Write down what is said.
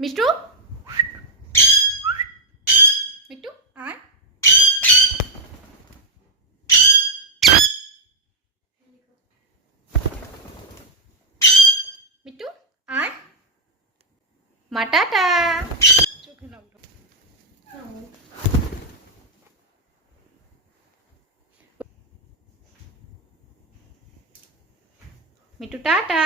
মিষ্টু মিট্টু আয়। মিট্টু আয়। মা টাটা। চোখে না উঠো। মিট্টু টাটা।